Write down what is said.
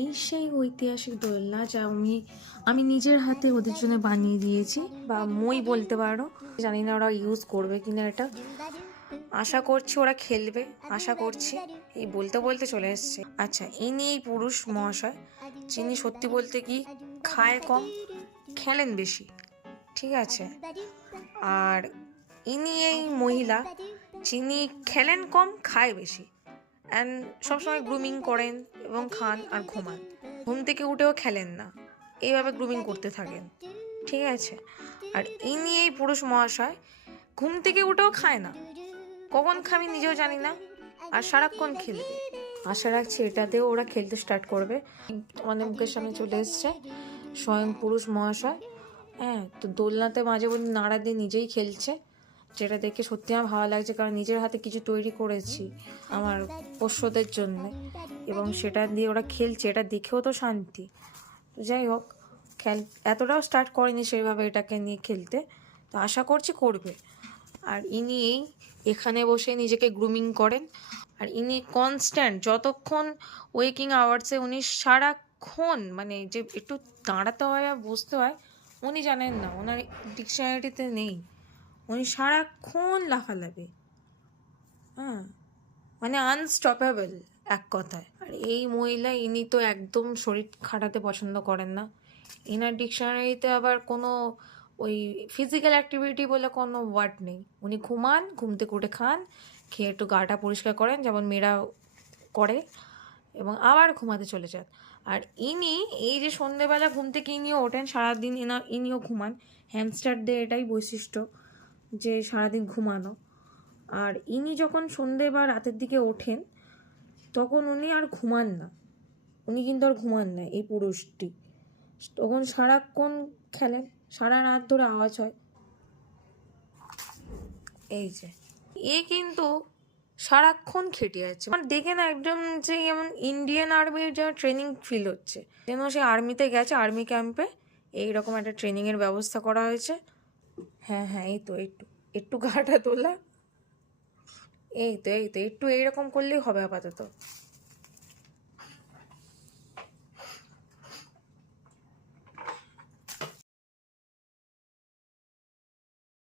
এই সেই ঐতিহাসিক দোলনা যা আমি নিজের হাতে ওদের জন্য বানিয়ে দিয়েছি, বা মই বলতে পারো। জানি না ওরা ইউজ করবে কিনা এটা, আশা করছি ওরা খেলবে, আশা করছি। এই বলতে বলতে চলে এসছে। আচ্ছা, ইনি এই পুরুষ মহাশয়, যিনি সত্যি বলতে কি খায় কম, খেলেন বেশি, ঠিক আছে। আর ইনি এই মহিলা, যিনি খেলেন কম, খায় বেশি, অ্যান্ড সবসময় গ্রুমিং করেন এবং খান আর ঘুমান। ঘুম থেকে উঠেও খেলেন না, এইভাবে গ্রুমিং করতে থাকেন, ঠিক আছে। আর ইনি এই পুরুষ মহাশয়, ঘুম থেকে উঠেও খায় না, কখন খাবি নিজেও জানি না, আর সারাক্ষণ খেলবে। আশা রাখছি এটাতেও ওরা খেলতে স্টার্ট করবে। আমাদের মুখের সামনে চলে এসছে স্বয়ং পুরুষ মহাশয়। হ্যাঁ, তো দোলনাতে মাঝে মধ্যে নাড়া দিয়ে নিজেই খেলছে, যেটা দেখে সত্যি আমার ভালো লাগছে, কারণ নিজের হাতে কিছু তৈরি করেছি আমার পোষ্যদের জন্য, এবং সেটা দিয়ে ওরা খেলছে, এটা দেখেও তো শান্তি। যাই হোক, এতটাও স্টার্ট করেনি সেইভাবে এটাকে নিয়ে খেলতে, তো আশা করছি করবে। আর ইনি এখানে বসে নিজেকে গ্রুমিং করেন, আর ইনি কনস্ট্যান্ট যতক্ষণ ওয়েকিং আওয়ার্সে উনি সারাক্ষণ, মানে যে একটু দাঁড়াতে হয় আর বসতে হয় উনি জানেন না, ওনার ডিকশনারিতে নেই, উনি সারাক্ষণ লাফালাফি, হ্যাঁ, মানে আনস্টপেবল এক কথায়। আর এই মহিলা, ইনি তো একদম শরীর খাটাতে পছন্দ করেন না। ইনার ডিকশনারিতে আবার কোনো ওই ফিজিক্যাল অ্যাক্টিভিটি বলে কোনো ওয়ার্ড নেই। উনি ঘুমান, ঘুম থেকে উঠে খান, খেয়ে একটু গাটা পরিষ্কার করেন যেমন মেয়েরা করে, এবং আবার ঘুমাতে চলে যান। আর ইনি এই যে সন্ধেবেলা ঘুম থেকে ইনিও ওঠেন, সারাদিন ইনিও ঘুমান। হ্যামস্টারদের এটাই বৈশিষ্ট্য যে সারাদিন ঘুমানো। আর ইনি যখন সন্ধে বা রাতের দিকে ওঠেন তখন উনি আর ঘুমান না, উনি কিন্তু আর ঘুমান না এই পুরুষটি, তখন সারাক্ষণ খেলেন, সারা রাত ধরে আওয়াজ হয়। এই যে কিন্তু সারাক্ষণ খেটে যাচ্ছে, মানে দেখে না একদম যে যেমন ইন্ডিয়ান আর্মির যেন ট্রেনিং ফিল হচ্ছে, যেন সে আর্মিতে গেছে, আর্মি ক্যাম্পে এইরকম একটা ট্রেনিংয়ের ব্যবস্থা করা হয়েছে। হ্যাঁ হ্যাঁ, এই তো একটু একটু গাটা তোলা, এই তো একটু এইরকম করলেই হবে আপাতত।